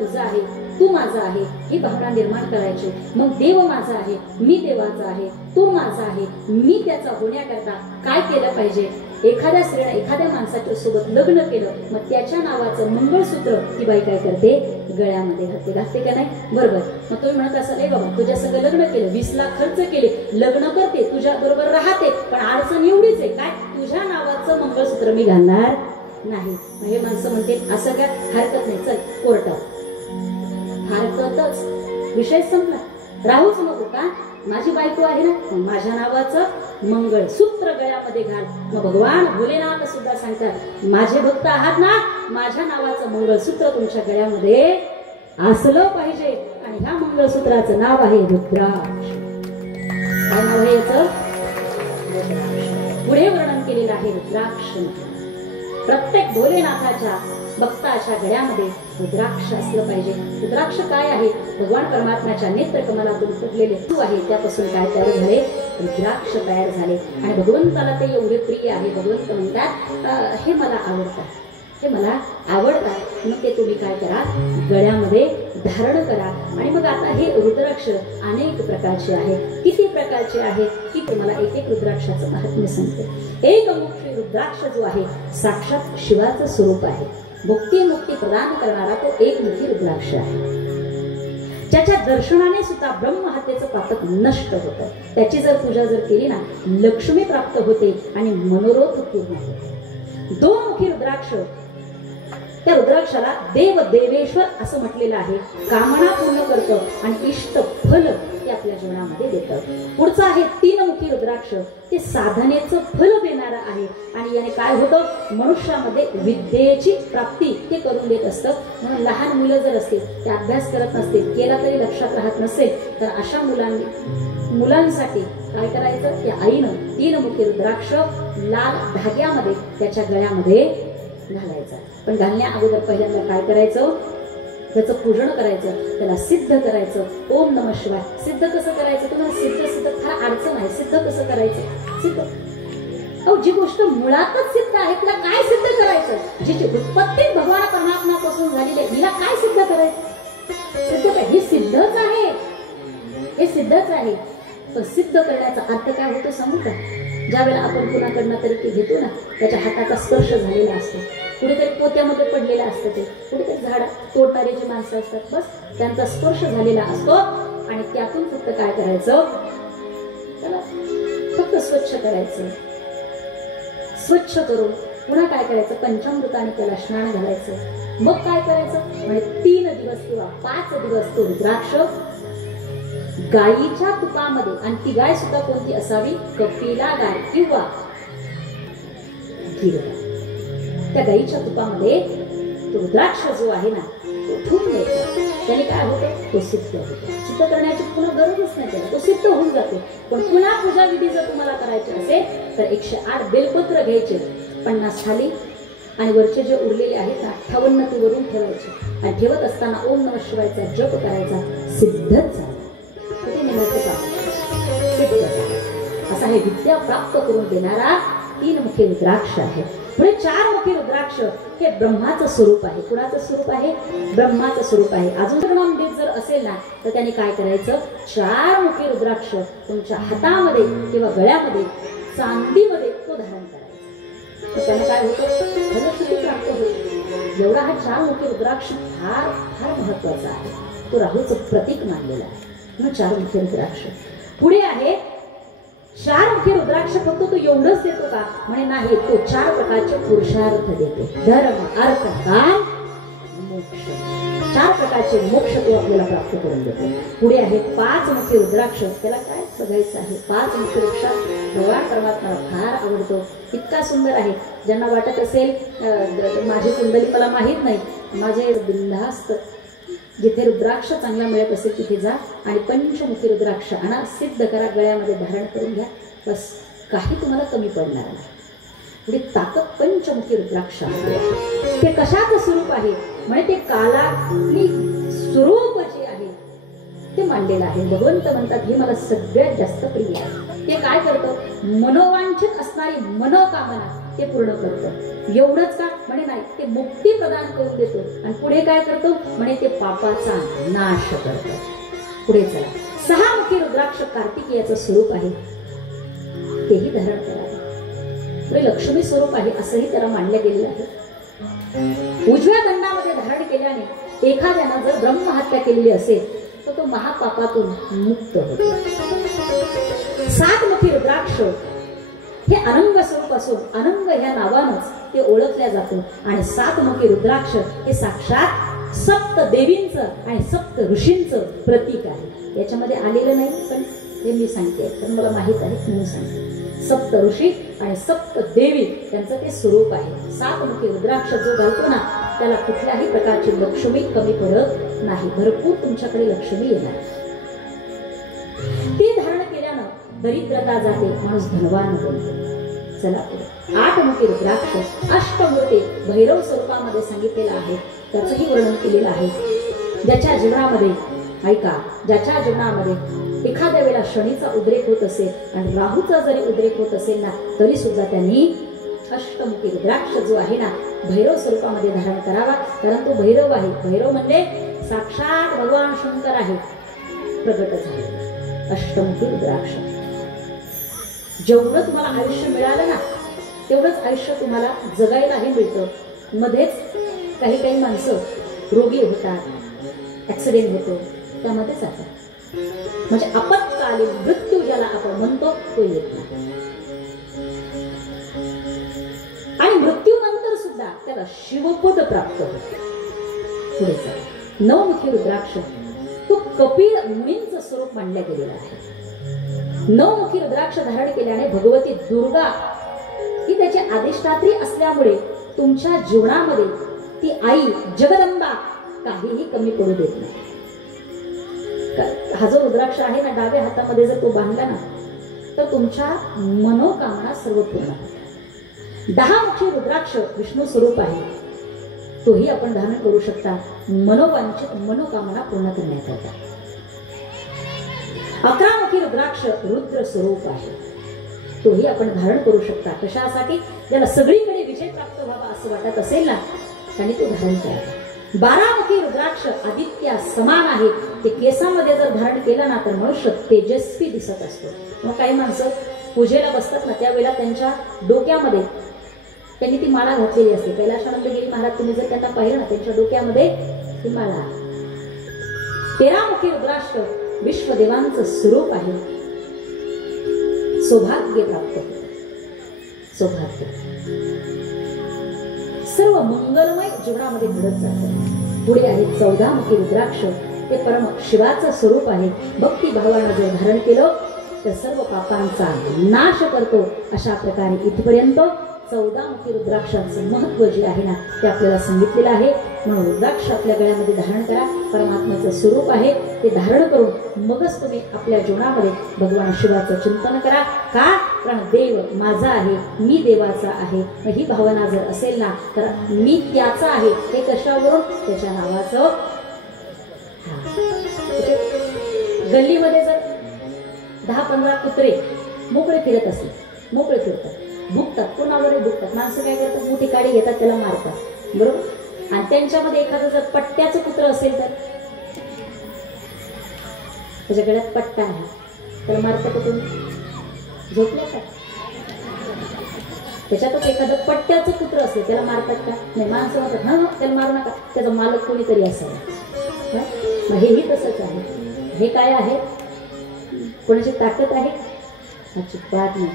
तुझा आहे, तू माझा आहे ही भावना निर्माण करायची. मग देव माझा आहे, मी देवाचा आहे, तो माझा आहे, मी त्याचा होण्याकरता काय केलं पाहिजे. एखाद्या स्त्रीने एखाद्या माणसाच्या सोबत लग्न केलं, मग त्याच्या नावाचं मंगळसूत्र ती बाई काय करते, गळ्यामध्ये घालते. घालते का नाही? बरोबर. मग तुम्ही म्हणत असाल, बाबा तुझ्या सगळं लग्न केलं, 20 लाख खर्च केले, लग्न करते, तुझ्या बरोबर राहते, पण अडचण एवढीच आहे काय, तुझ्या नावाचं मंगळसूत्र मी घालणार नाही. हे माणसं म्हणते असं काय, हरकत नाही, चल कोर्टात. हरकतच, विषय संपला. राहूच नको का, माझी बायको आहे ना, माझ्या नावाचं मंगळसूत्र गळ्यामध्ये घाल. मग भगवान भोलेनाथ सुद्धा सांगतात, माझे भक्त आहात ना, माझ्या नावाचं मंगळसूत्र तुमच्या गळ्यामध्ये असलं पाहिजे. आणि ह्या मंगळसूत्राचं नाव आहे रुद्राक्ष. काय नाव आहे याचं? पुढे वर्णन केलेलं आहे रुद्राक्ष. प्रत्येक भोलेनाथाच्या भक्ताच्या गळ्यामध्ये रुद्राक्ष असलं पाहिजे. रुद्राक्ष काय आहे? भगवान परमात्म्याच्या नेत्र कमलातून फुटलेले तू आहे, त्यापासून काय तयार झाले? रुद्राक्ष तयार झाले. आणि भगवंताला ते एवढे प्रिय आहे, भगवंत म्हणतात हे मला आवडतात, हे मला आवडतात. मग ते तुम्ही काय करा, गळ्यामध्ये धारण करा. आणि मग आता हे रुद्राक्ष अनेक प्रकारचे आहे. किती प्रकारचे आहे की तुम्हाला एक एक रुद्राक्षाचं महात्म्य सांगते. एक मुखी रुद्राक्ष जो आहे साक्षात शिवाचं स्वरूप आहे. भक्ती मुक्ती प्रदान करणारा तो एक मुखी रुद्राक्ष आहे. ज्याच्या दर्शनाने सुद्धा ब्रह्महत्येचं पातक नष्ट होतं. त्याची जर पूजा जर केली ना, लक्ष्मी प्राप्त होते आणि मनोरथ पूर्ण होते. दोन मुखी रुद्राक्ष, त्या रुद्राक्षाला देव देवेश्वर असं म्हटलेलं आहे. कामना पूर्ण करतं आणि इष्ट फल ते आपल्या जीवनामध्ये देतं. पुढचं आहे तीन मुखी रुद्राक्ष, ते साधनेचं फल देणारं आहे. आणि याने काय होतं, मनुष्यामध्ये विद्येची प्राप्ती ते करून देत असतं. म्हणून लहान मुलं जर असतील, ते अभ्यास करत नसतील, केला तरी लक्षात राहत नसेल, तर अशा मुलांसाठी काय करायचं, त्या आईनं तीन मुखी रुद्राक्ष लाल धाग्यामध्ये त्याच्या गळ्यामध्ये घालायचा. पण घालण्या अगोदर पहिल्यांदा काय करायचं, त्याचं पूजन करायचं, त्याला सिद्ध करायचं. ओम नमः शिवाय. सिद्ध कसं करायचं, तुम्हाला सिद्ध फार अडचण आहे. सिद्ध कसं करायचं? सिद्ध अहो, जी गोष्ट मुळातच सिद्ध आहे तिला काय सिद्ध करायचं? जिची उत्पत्ती भगवान परमात्म्यापासून झालेली आहे, हिला काय सिद्ध करायचं? सिद्ध काय, हे सिद्धच आहे, हे सिद्धच आहे. पण सिद्ध करण्याचा अर्थ काय होतो सांगू का? ज्या वेळेला आपण कुणाकडनं तरी ते घेतो ना, त्याच्या हाताचा स्पर्श झालेला असतो, कुठेतरी पोत्यामध्ये पडलेला असतं, ते कुठेतरी झाड तोडणारे जे माणसं असतात, बस त्यांचा स्पर्श झालेला असतो. आणि त्यातून फक्त काय करायचं, त्याला फक्त स्वच्छ करायचं. स्वच्छ करून पुन्हा काय करायचं, पंचामृताने त्याला स्नान घालायचं. मग काय करायचं, म्हणजे 3 दिवस किंवा 5 दिवस तो रुद्राक्ष गायीच्या तुपामध्ये, आणि ती गाय सुद्धा कोणती असावी, कपिला गाय किंवा गिरगाय, त्या गायीच्या तुपामध्ये तो रुद्राक्ष जो आहे ना, तो ठेवून द्यायचा. त्याने काय होतं, तो सिद्ध होतो. सिद्ध करण्याची पुन्हा गरजच नाही त्याला, तो सिद्ध होऊन जातो. पण पुन्हा पूजा विधी जर तुम्हाला करायची असेल तर 108 बेलपत्र घ्यायचे, 50 थाली, आणि वरचे जे उरलेले आहेत ना 58 ती वरून ठेवायचे. आणि ठेवत असताना ओम नमः शिवायचा जप करायचा. सिद्धच झाला. कुठे नेण्याचं काम, सिद्ध झालं. असा हे विद्या प्राप्त करून देणारा 3 मुखी रुद्राक्ष आहे. पुढे 4 मुखी रुद्राक्ष हे ब्रह्माचं स्वरूप आहे. कुणाचं स्वरूप आहे? ब्रह्माचं स्वरूप आहे. अजून नामदेव जर असेल ना, तर त्याने काय करायचं, 4 मुखी रुद्राक्ष तुमच्या हातामध्ये किंवा गळ्यामध्ये चांदीमध्ये तो धारण करायचा. तर त्याने काय होतं, फलसिद्धी प्राप्त होते. एवढा हा 4 मुखी रुद्राक्ष फार फार महत्वाचा आहे. तो राहूचं प्रतीक मानलेला आहे. 4 मुखी रुद्राक्ष. पुढे आहे 4 मुखी रुद्राक्ष. फक्त तो एवढंच देतो का, म्हणे नाही, तो 4 प्रकारचे पुरुषार्थ देतो. धर्म, अर्थ, काम, मोक्ष. 4 प्रकारचे मोक्ष तो आपल्याला प्राप्त करून देतो. पुढे आहे 5 मुखी रुद्राक्ष. त्याला काय बघायचं आहे, 5 मुखी रुद्राक्ष भगवान परमात्मा फार आवडतो. इतका सुंदर आहे. ज्यांना वाटत असेल माझी कुंडली मला माहीत नाही, माझे बिनधास्त जिथे रुद्राक्ष चांगला मिळत असेल तिथे जा आणि पंचमुखी रुद्राक्ष आणा, सिद्ध करा, गळ्यामध्ये धारण करून घ्या. बस काही तुम्हाला कमी पडणार नाही. पुढे ताकद पंचमुखी रुद्राक्ष आहे. ते कशाचं स्वरूप आहे, म्हणजे ते कालाग्नी स्वरूप जे आहे ते मांडलेलं आहे. भगवंत म्हणतात हे मला सगळ्यात जास्त प्रिय आहे. ते काय करतं, मनोवांछित असणारी मनोकामना ते पूर्ण करतो. एवढंच का म्हणे नाही, ते मुक्ती प्रदान करून देतो आणि पुढे काय करतो म्हणे ते पापाचा नाश करतो. पुढे चला, 6 मुखी रुद्राक्ष कार्तिकेयाचं स्वरूप आहे, तेही धारण करावे. पुढे लक्ष्मी स्वरूप आहे असंही त्याला मानलं गेलेलं आहे. उजव्या दंडामध्ये धारण केल्याने एखाद्यानं जर ब्रह्महत्या केलेली असेल तर तो महापापातून मुक्त होतो. 7 मुखी रुद्राक्ष हे अनंग स्वरूप असून अनंग ह्या नावानंच ते ओळखल्या जातो आणि 7 मुखी रुद्राक्ष हे साक्षात सप्त देवींचं आणि सप्त ऋषींचं प्रतीक आहे. याच्यामध्ये आलेलं नाही पण हे मी सांगते कारण मला माहित आहे म्हणून सांगते. सप्त ऋषी आणि सप्त देवी त्यांचं ते स्वरूप आहे. 7 मुखी रुद्राक्ष जो घालतो ना त्याला कुठल्याही प्रकारची लक्ष्मी कमी पडत नाही, भरपूर तुमच्याकडे लक्ष्मी येणार. ती धारण केल्यानं दरिद्रता जाते, माणूस धनवान बनतो. चला पुढे, 8 मुखी रुद्राक्ष अष्टमूर्ती भैरव स्वरूपामध्ये सांगितलेलं आहे, त्याचंही वर्णन केलेलं आहे. ज्याच्या जीवनामध्ये ऐका, ज्याच्या जीवनामध्ये एखाद्या वेळेला शनीचा उद्रेक होत असेल आणि राहूचा जरी उद्रेक होत असेल ना तरी सुद्धा त्यांनी अष्टमुखी रुद्राक्ष जो आहे ना भैरव स्वरूपामध्ये धारण करावा, कारण तो भैरव आहे. भैरव म्हणजे साक्षात भगवान शंकर आहे, प्रगट झाले. अष्टमुखी रुद्राक्ष, जेवढं तुम्हाला आयुष्य मिळालं ना तेवढंच आयुष्य तुम्हाला जगायलाही मिळतं. मध्येच काही माणसं रोगी होतात, ऍक्सिडेंट होतो, त्यामध्ये जातात. म्हणजे आपत्कालीन मृत्यू ज्याला आपण म्हणतो तो येत नाही. आणि मृत्यूनंतर सुद्धा त्याला शिवपद प्राप्त होते. पुढे चला, 9 मुखी रुद्राक्ष तो कपिल मुनींचं स्वरूप मानलं गेलेलं आहे. 9 मुखी रुद्राक्ष धारण केल्याने भगवती दुर्गा ही त्याची अधिष्ठात्री असल्यामुळे तुमच्या जीवनामध्ये ती आई जगदंबा काहीही कमी पडू देत नाही. हा जो रुद्राक्ष आहे ना डाव्या हातामध्ये जर तो बांधला ना तर तुमच्या मनोकामना सर्व पूर्ण होतात. 10 मुखी रुद्राक्ष विष्णू स्वरूप आहे, तोही आपण धारण करू शकता मनोवांछित मनोकामना पूर्ण करण्याकरता. 11 मुखी रुद्राक्ष रुद्र स्वरूप आहे, तोही आपण धारण करू शकता. कशासाठी? ज्याला सगळीकडे विजय प्राप्त व्हावा असं वाटत असेल ना आणि तो धारण करा. 12 मुखी रुद्राक्ष आदित्या समान आहे, ते केसामध्ये जर धारण केलं ना तर मनुष्य तेजस्वी दिसत असतो. मग काही माणसं पूजेला बसतात ना त्यावेळेला त्यांच्या डोक्यामध्ये त्यांनी ती माळा घातलेली असते. कैलासानंदगिरी महाराज तुम्ही जर त्यांना पाहिलं ना त्यांच्या डोक्यामध्ये ती माळा. 13 मुखी रुद्राक्ष विश्वदेवांचं स्वरूप आहे, सौभाग्य प्राप्त होते. सौभाग्य सर्व मंगलमय जीवनामध्ये घडत जातं. पुढे आहे 14 मुखी रुद्राक्ष, ते परम शिवाचं स्वरूप आहे. भक्ती भावानं जर धारण केलं तर सर्व पापांचा नाश करतो. अशा प्रकारे इथपर्यंत 14 मुखी रुद्राक्षांचं महत्व जे आहे ना ते आपल्याला सांगितलेलं आहे. म्हणून रुद्राक्ष आपल्या गळ्यामध्ये धारण करा, परमात्म्याचं स्वरूप आहे ते धारण करून मगच तुम्ही आपल्या जीवनामध्ये भगवान शिवाचं चिंतन करा. का? कारण देव माझा आहे, मी देवाचा आहे. ही भावना जर असेल ना तर मी त्याचा आहे हे कशावरून? त्याच्या नावाचं. गल्लीमध्ये जर 10-15 कुत्रे मोकळे फिरत असतील, मोकळे फिरतात, भुकतात, कोणावरही भुकतात, माणसं काय करतात? मोठी काडी घेतात, त्याला मारतात, बरोबर? आणि त्यांच्यामध्ये एखादं जर पट्ट्याचं कुत्र असेल तर त्याच्या गळ्यात पट्टा आहे, त्याला मारतात का तुम्ही? झोपले का? त्याच्यातच एखादं पट्ट्याचं कुत्र असेल त्याला मारतात का? नाही. माणसं म्हणतात हा त्याला मारू नका, त्याचा मालक कोणीतरी असावा. हेही तसंच आहे. हे काय आहे? कोणाची ताकद आहे? अजिबात नाही.